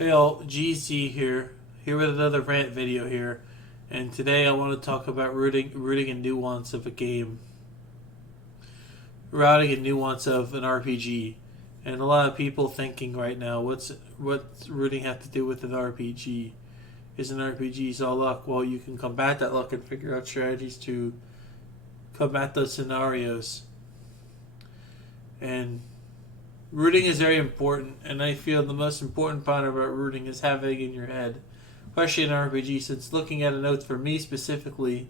Hey all, GC here with another rant video here, and today I want to talk about routing and nuance of a game, routing and nuance of an RPG, and a lot of people thinking right now, what's routing have to do with an RPG? Is an RPG all luck? Well, you can combat that luck and figure out strategies to combat those scenarios, and routing is very important, and I feel the most important part about routing is having it in your head, especially in RPG, since looking at a note for me specifically,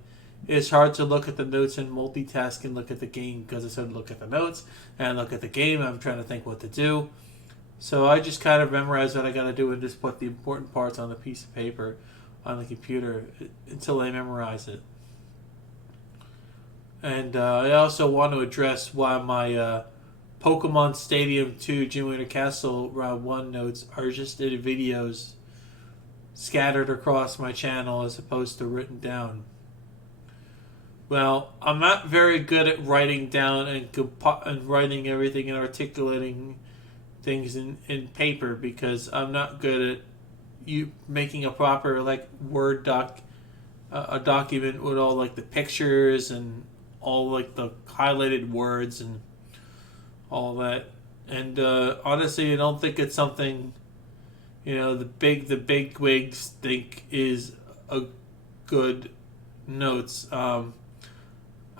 it's hard to look at the notes and multitask and look at the game because I sort of look at the notes and look at the game. I'm trying to think what to do. So I just kind of memorize what I got to do and just put the important parts on a piece of paper on the computer until I memorize it. And I also want to address why my Pokemon Stadium 2 Gym Winter Castle Round 1 notes are just in videos scattered across my channel as opposed to written down. Well, I'm not very good at writing down and writing everything and articulating things in paper because I'm not good at you making a proper Word doc, a document with all the pictures and all the highlighted words and all that. And honestly, I don't think it's something the big wigs think is a good notes. I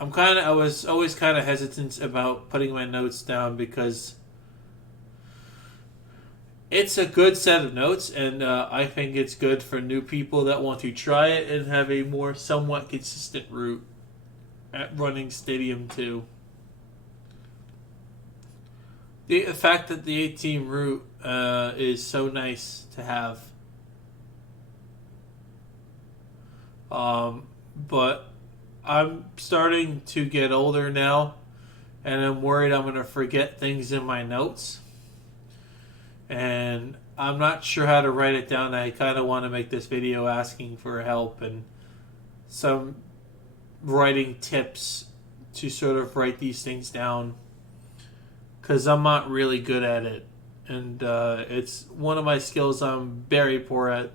was always kind of hesitant about putting my notes down because it's a good set of notes, and I think it's good for new people that want to try it and have a more somewhat consistent route at running Stadium 2. The fact that the 8-team route is so nice to have. But I'm starting to get older now, and I'm worried I'm going to forget things in my notes. And I'm not sure how to write it down. I kind of want to make this video asking for help and some writing tips to sort of write these things down, because I'm not really good at it, and it's one of my skills I'm very poor at.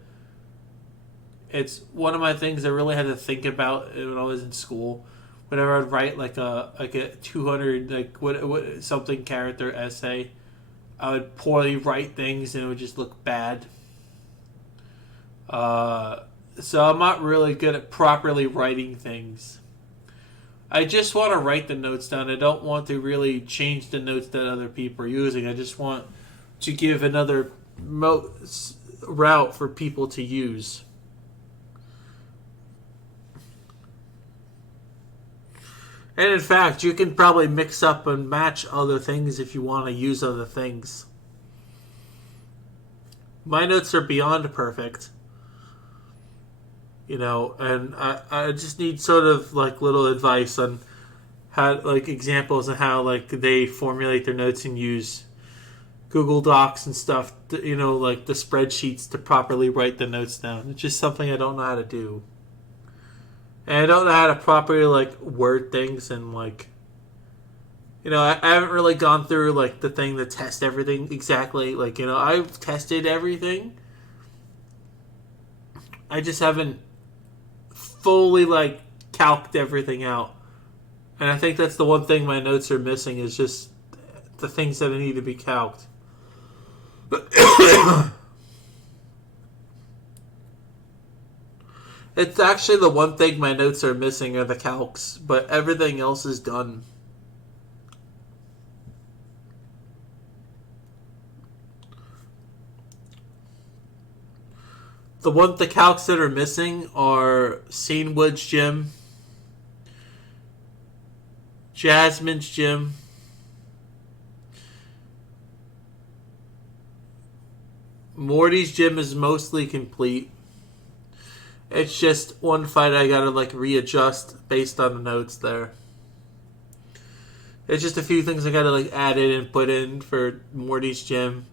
It's one of my things I really had to think about when I was in school. Whenever I'd write like a 200 what something character essay, I would poorly write things and it would just look bad. So I'm not really good at properly writing things. I just want to write the notes down. I don't want to really change the notes that other people are using. I just want to give another route for people to use. And in fact, you can probably mix up and match other things if you want to use other things. My notes are beyond perfect. And I just need sort of little advice on how, examples of how they formulate their notes and use Google Docs and stuff, to, the spreadsheets to properly write the notes down. It's just something I don't know how to do. And I don't know how to properly word things and I haven't really gone through the thing to test everything exactly. I've tested everything. I just haven't fully calced everything out, and I think that's the one thing my notes are missing is just the things that need to be calced. It's actually the one thing my notes are missing are the calcs, but everything else is done. The calcs that are missing are Scenewood's gym, Jasmine's gym, Morty's gym is mostly complete. It's just one fight I gotta readjust based on the notes there. It's just a few things I gotta add in and put in for Morty's gym.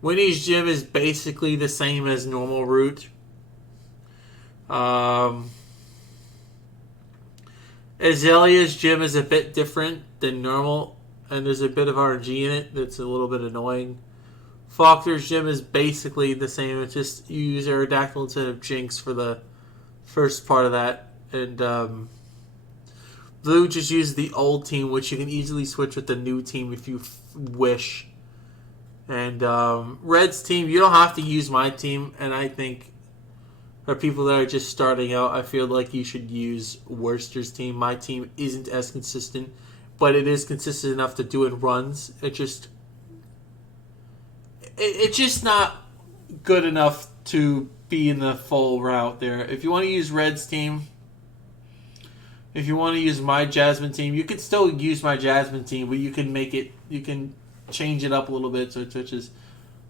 Winnie's gym is basically the same as normal route. Azalea's gym is a bit different than normal, and there's a bit of RNG in it that's a little bit annoying. Faulkner's Gym is basically the same. It's just you use Aerodactyl instead of Jinx for the first part of that. And Blue just uses the old team, which you can easily switch with the new team if you wish. And Red's team, you don't have to use my team. And I think for people that are just starting out, I feel like you should use Worcester's team. My team isn't as consistent, but it is consistent enough to do in runs. It's just not good enough to be in the full route there. If you want to use Red's team, if you want to use my Jasmine team, you can still use my Jasmine team, but you can change it up a little bit so it switches.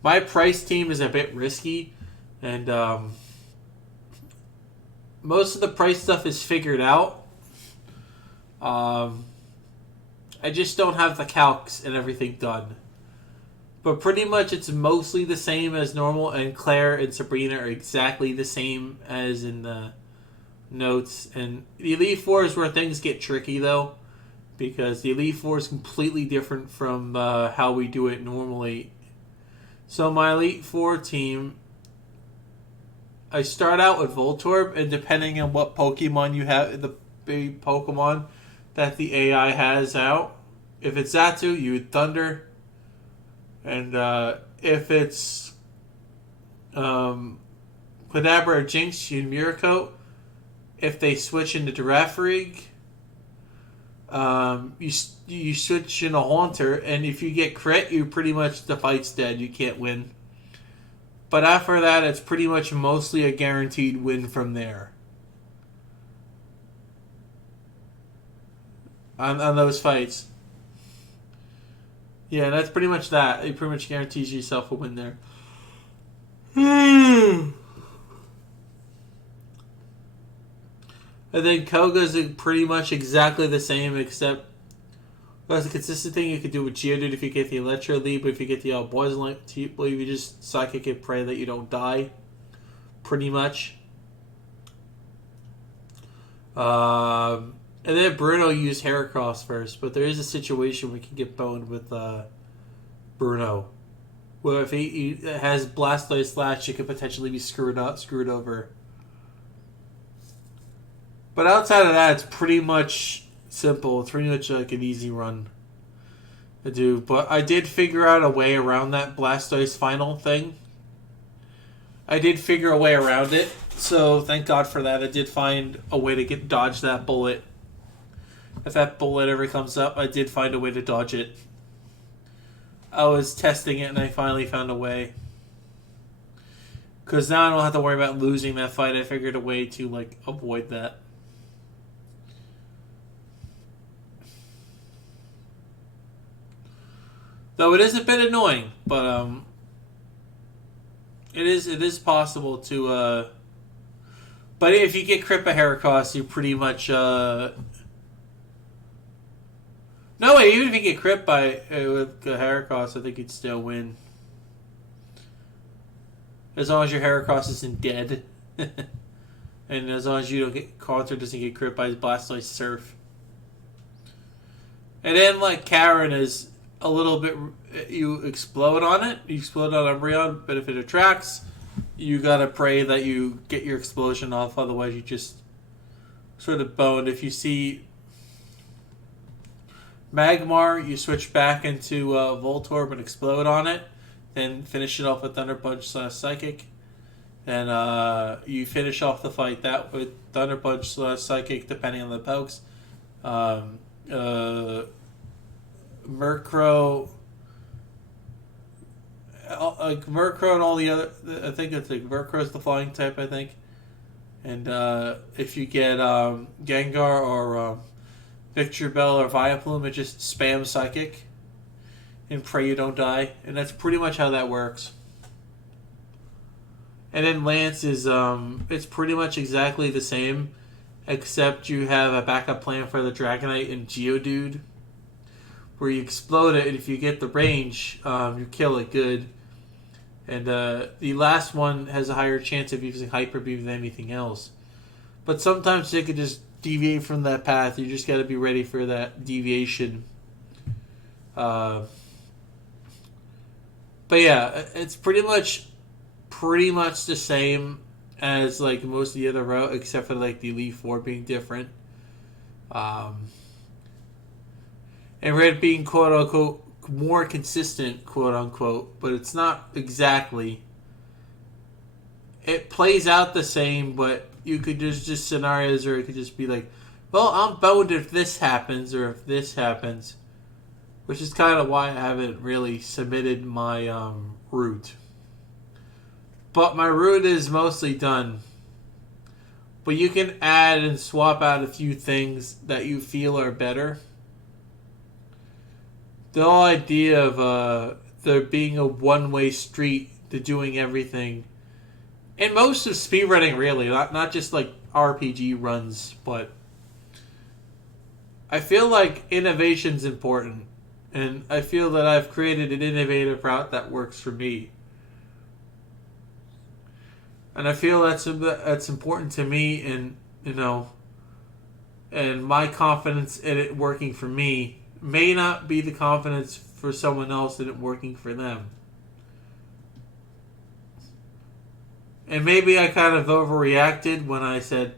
My Price team is a bit risky, and most of the Price stuff is figured out. I just don't have the calcs and everything done. But pretty much it's mostly the same as normal, and Claire and Sabrina are exactly the same as in the notes. And the Elite Four is where things get tricky, though, because the Elite Four is completely different from how we do it normally. So my Elite Four team, I start out with Voltorb, and depending on what Pokemon you have, the big Pokemon that the AI has out, if it's Zatu, you would Thunder. And if it's Kadabra or Jinx, you Miracle. If they switch into Girafarig, you switch in a Haunter, and if you get crit, you pretty much the fight's dead. You can't win. But after that, it's pretty much mostly a guaranteed win from there. On those fights. Yeah, that's pretty much that. It pretty much guarantees yourself a win there. And then Koga's pretty much exactly the same, except that's a consistent thing you could do with Geodude if you get the Electro Lead, but if you get the Poison Type, you just Psychic and pray that you don't die. Pretty much. And then Bruno used Heracross first, but there is a situation we can get boned with Bruno. Well, if he has Blastoise Slash, it could potentially be screwed over. But outside of that, it's pretty much simple. It's pretty much like an easy run to do. But I did figure out a way around that Blastoise final thing. I did figure a way around it, so thank God for that. I did find a way to dodge that bullet. If that bullet ever comes up, I did find a way to dodge it. I was testing it, and I finally found a way. Because now I don't have to worry about losing that fight. I figured a way to avoid that. Though it is a bit annoying, but it is possible to. But if you get crit by Heracross, you pretty much. No, wait, even if you get crit by with Heracross, I think you'd still win. As long as your Heracross isn't dead. And as long as you don't get Counter doesn't get crit by his Blastoise Surf. And then Karen is a little bit, you explode on it, you explode on Umbreon, but if it attracts, you gotta pray that you get your explosion off, otherwise you just sort of boned. If you see Magmar, you switch back into Voltorb and explode on it, then finish it off with Thunder Punch / Psychic, and you finish off the fight that with Thunder Punch / Psychic, depending on the pokes. Murkrow, Murkrow and all the other, I think it's Murkrow's the flying type, I think. And if you get Gengar or Victor Bell or Vileplume, it just spams Psychic and pray you don't die. And that's pretty much how that works. And then Lance is, it's pretty much exactly the same, except you have a backup plan for the Dragonite and Geodude, where you explode it, and if you get the range, you kill it good. And the last one has a higher chance of using Hyper Beam than anything else. But sometimes they could just deviate from that path. You just got to be ready for that deviation. But But yeah, it's pretty much the same as like most of the other route, except for like the Elite Four being different. Um, and Red being quote unquote more consistent, quote unquote, but it's not exactly. It plays out the same, but you could just scenarios where it could just be like, well, I'm boned if this happens or if this happens, which is kind of why I haven't really submitted my route. But my route is mostly done. But you can add and swap out a few things that you feel are better. The whole idea of there being a one-way street to doing everything, and most of speedrunning really, not just like RPG runs, but I feel like innovation's important, and I feel that I've created an innovative route that works for me, and I feel that's important to me, and and my confidence in it working for me may not be the confidence for someone else in it working for them. And maybe I kind of overreacted when I said,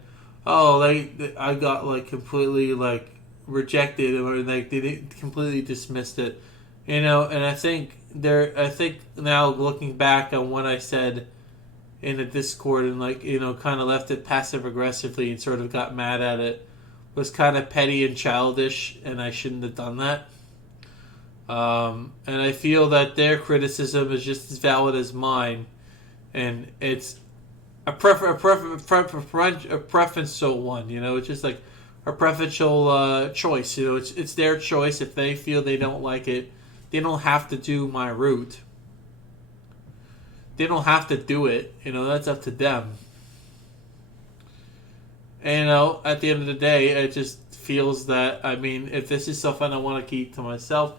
"Oh, I got like completely like rejected, or like they completely dismissed it," And I think now looking back on what I said in the Discord and like kind of left it passive aggressively and sort of got mad at it was kind of petty and childish, and I shouldn't have done that. And I feel that their criticism is just as valid as mine, and it's a preferential one. It's just like a preferential choice. It's their choice. If they feel they don't like it, they don't have to do my route. They don't have to do it. That's up to them. And at the end of the day, it just feels that if this is something I want to keep to myself,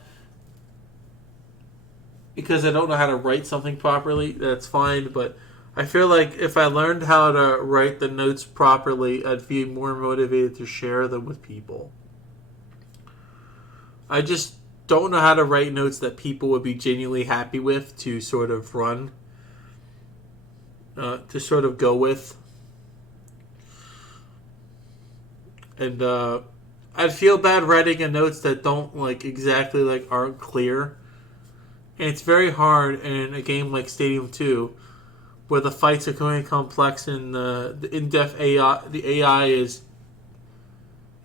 because I don't know how to write something properly, that's fine. But I feel like if I learned how to write the notes properly, I'd be more motivated to share them with people. I just don't know how to write notes that people would be genuinely happy with to sort of run, to sort of go with. And I'd feel bad writing a notes that don't aren't clear. And it's very hard in a game like Stadium 2, where the fights are going complex and the in-depth AI, the AI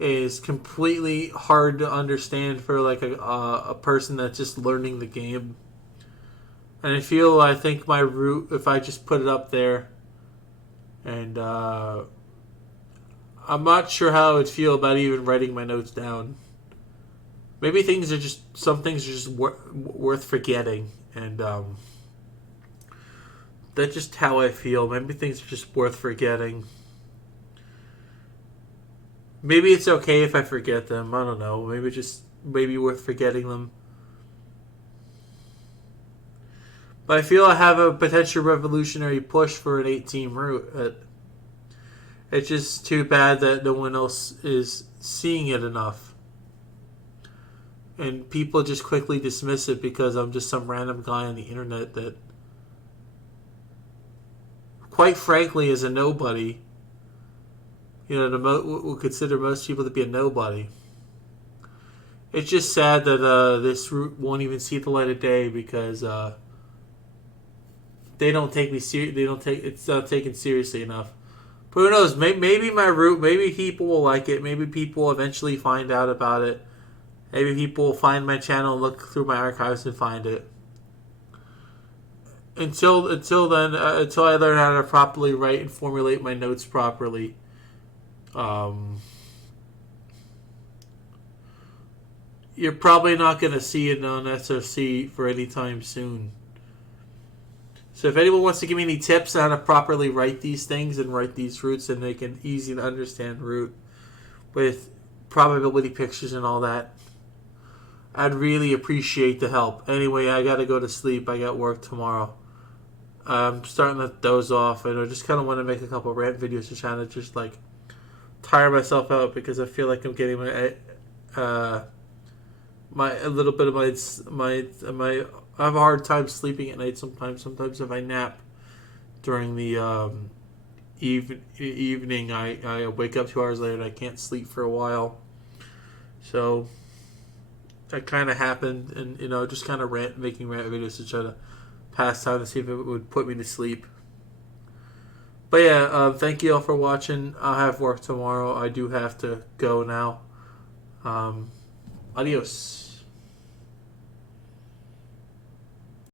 is completely hard to understand for like a person that's just learning the game. And I think my route, if I just put it up there, and I'm not sure how I would feel about even writing my notes down. Maybe some things are just worth forgetting, and that's just how I feel. Maybe things are just worth forgetting. Maybe it's okay if I forget them. I don't know. Maybe worth forgetting them. But I feel I have a potential revolutionary push for an 8-team route. It's just too bad that no one else is seeing it enough. And people just quickly dismiss it because I'm just some random guy on the internet that, quite frankly, is a nobody. We'll consider most people to be a nobody. It's just sad that this route won't even see the light of day because they don't take me it's not taken seriously enough. But who knows? Maybe my route. Maybe people will like it. Maybe people will eventually find out about it. Maybe people will find my channel and look through my archives and find it. Until then, until I learn how to properly write and formulate my notes properly, you're probably not going to see it on SOC for any time soon. So if anyone wants to give me any tips on how to properly write these things and write these routes and make an easy to understand route with probability pictures and all that, I'd really appreciate the help. Anyway, I got to go to sleep. I got work tomorrow. I'm starting to doze off, and I just kind of want to make a couple rant videos to try to just tire myself out because I feel like I'm getting a little bit of my I have a hard time sleeping at night sometimes. Sometimes if I nap during the evening, I wake up 2 hours later and I can't sleep for a while. So that kind of happened, and just kind of making rant videos to try to pass time to see if it would put me to sleep. But yeah, thank you all for watching. I'll have work tomorrow. I do have to go now. Adios.